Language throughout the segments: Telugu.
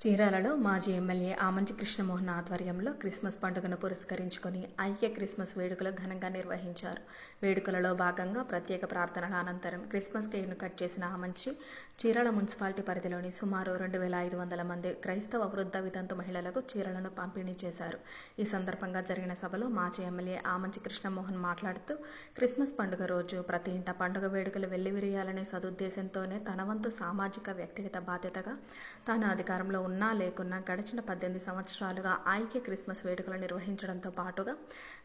చీరాలలో మాజీ ఎమ్మెల్యే ఆమంచి కృష్ణమోహన్ ఆధ్వర్యంలో క్రిస్మస్ పండుగను పురస్కరించుకొని ఐక్య క్రిస్మస్ వేడుకలు ఘనంగా నిర్వహించారు. వేడుకలలో భాగంగా ప్రత్యేక ప్రార్థనల అనంతరం క్రిస్మస్ కేక్ను కట్ చేసిన ఆమంచి చీరాల మున్సిపాలిటీ పరిధిలోని సుమారు 2500 మంది క్రైస్తవ వృద్ధ వితంతు మహిళలకు చీరలను పంపిణీ చేశారు. ఈ సందర్భంగా జరిగిన సభలో మాజీ ఎమ్మెల్యే ఆమంచి కృష్ణమోహన్ మాట్లాడుతూ క్రిస్మస్ పండుగ రోజు ప్రతి ఇంట పండుగ వేడుకలు వెల్లివిరియాలనే సదుద్దేశంతోనే తన వంతు సామాజిక వ్యక్తిగత బాధ్యతగా తాను అధికారంలో ఉన్నా లేకున్నా గడిచిన 18 సంవత్సరాలుగా ఐక్య క్రిస్మస్ వేడుకలు నిర్వహించడంతో పాటుగా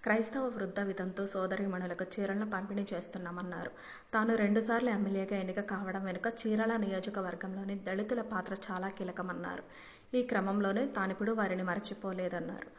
క్రైస్తవ వృద్ధ వితంతు సోదరీమణులకు చీరలను పంపిణీ చేస్తున్నామన్నారు. తాను 2 సార్లు ఎమ్మెల్యేగా ఎన్నిక కావడం వెనుక చీరాల నియోజకవర్గంలోని దళితుల పాత్ర చాలా కీలకమన్నారు. ఈ క్రమంలోనే తానిప్పుడు వారిని మరచిపోలేదన్నారు.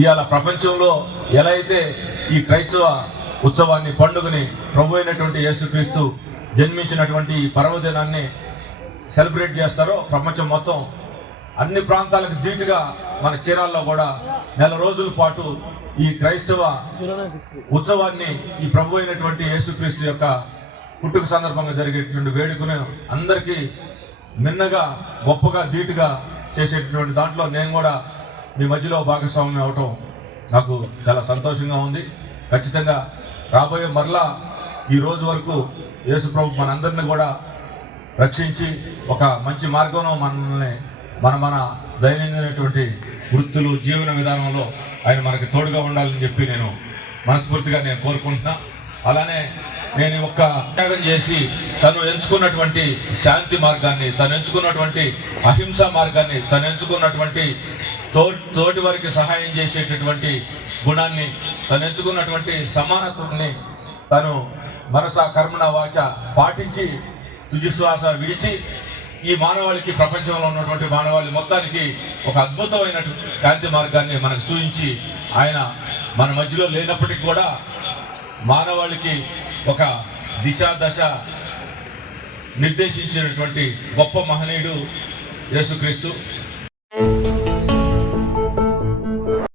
ఇవాళ ప్రపంచంలో ఎలా అయితే ఈ క్రైస్తవ ఉత్సవాన్ని పండుగని ప్రభు అయినటువంటి యేసుక్రీస్తు జన్మించినటువంటి ఈ పర్వదినాన్ని సెలబ్రేట్ చేస్తారో ప్రపంచం మొత్తం అన్ని ప్రాంతాలకు ధీటుగా మన చీరాల్లో కూడా నెల రోజుల పాటు ఈ క్రైస్తవ ఉత్సవాన్ని ఈ ప్రభు అయినటువంటి యేసుక్రీస్తు యొక్క పుట్టుక సందర్భంగా జరిగేటువంటి వేడుకను అందరికీ మిన్నగా గొప్పగా ధీటుగా చేసేటటువంటి దాంట్లో నేను కూడా మీ మధ్యలో భాగస్వామ్యం అవటం నాకు చాలా సంతోషంగా ఉంది. ఖచ్చితంగా రాబోయే మరలా ఈ రోజు వరకు యేసు ప్రభు మనందరినీ కూడా రక్షించి ఒక మంచి మార్గంలో మనల్ని మన దైనందినటువంటి వృత్తులు జీవన విధానంలో ఆయన మనకి తోడుగా ఉండాలని చెప్పి నేను మనస్ఫూర్తిగా కోరుకుంటున్నా. అలానే నేను ఒక్క త్యాగం చేసి తను ఎంచుకున్నటువంటి శాంతి మార్గాన్ని, తను ఎంచుకున్నటువంటి అహింసా మార్గాన్ని, తను ఎంచుకున్నటువంటి తోటి వారికి సహాయం చేసేటటువంటి గుణాన్ని, తను ఎంచుకున్నటువంటి సమానత్వాన్ని తను మనస కర్మణ వాచ పాటించి తుదిశ్వాస విడిచి ఈ మానవాళికి, ప్రపంచంలో ఉన్నటువంటి మానవాళి మొత్తానికి ఒక అద్భుతమైన శాంతి మార్గాన్ని మనకు చూపించి ఆయన మన మధ్యలో లేనప్పటికీ కూడా మానవాళికి ఒక దిశ దశ నిర్దేశించినటువంటి గొప్ప మహనీయుడు యేసుక్రీస్తు.